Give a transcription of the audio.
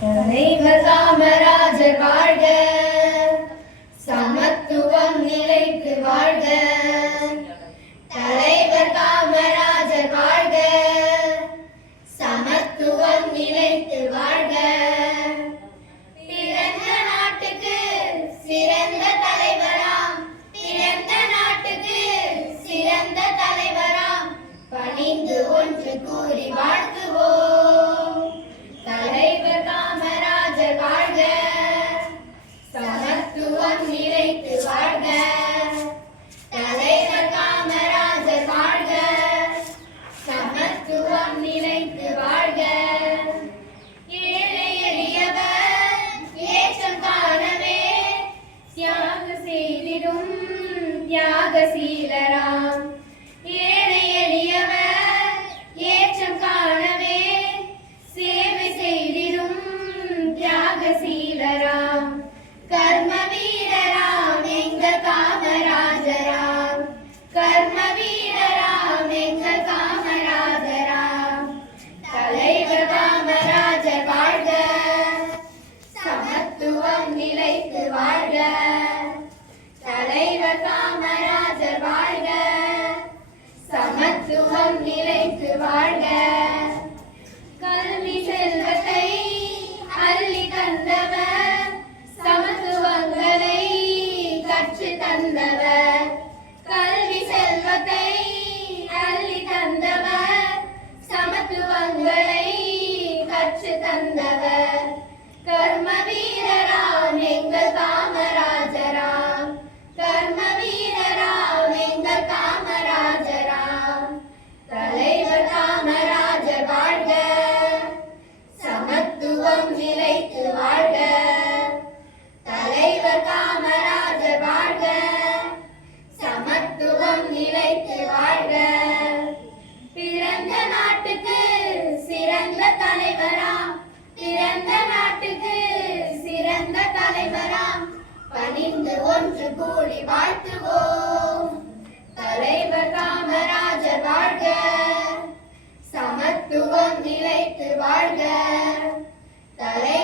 தலைவர் காமராஜர் வாழ்க, சமத்துவம் நிலைத்து வாழ்க. தலைவர் காமராஜர் வாழ்க, சமத்துவம் நிலைத்து வாழ்க. பிறந்த நாட்டுக்கு சிறந்த தலைவராம், பிறந்த நாட்டுக்கு சிறந்த தலைவராம், பணிந்து ஒன்று கூறி வாழ்த்துவோம். தலைவர் காமராஜர் வாழ்க, சமத்துவம் நிலைத்து வாழ்க. தலைவர் காமராஜர் வாழ்க, சமத்துவம் நிலைத்து வாழ்க. ஏழை எளியவர் ஏற்றம் காணவே தியாக செய்திடும் தியாகசீலராம். ஏழை எளியவர் ஏற்றம் காணவே சேவை செய்திடும் தியாகசீலராம். கர்ம வீரராம் எங்கள் காமராஜராம், கர்ம வீரராம் எங்கள் காமராஜராம். தலைவர் காமராஜர் வாழ்க, சமத்துவம் நிலைத்து வாழ்க. தலைவர் காமராஜர் வாழ்க, சமத்துவம் நிலைத்து வாழ்க. கல்வி செல்வத்தை அள்ளி தந்தவர், சமத்துவங்களை கற்று தந்தவர். கல்வி செல்வத்தை அள்ளி தந்தவர், சமத்துவங்களை கற்று தந்தவர். கர்ம வீரராம் எங்கள் காமராஜராம், கர்ம வீரராம் எங்கள் காமராஜராம். தலைவர் காமராஜர் வாழ்க, சமத்துவம் நிலைத்து வாழ்க. தலைவர் காமராஜர் வாழ்க, சமத்துவம் நிலைத்து வாழ்க. பிறந்த நாட்டுக்கு சிறந்த தலைவராம், பிறந்த நாட்டுக்கு சிறந்த தலைவராம், பணிந்து ஒன்று கூடி வாழ்த்துவோம். தலைவர் காமராஜர் வாழ்க, சமத்துவம் நிலைத்து வாழ்க. தலை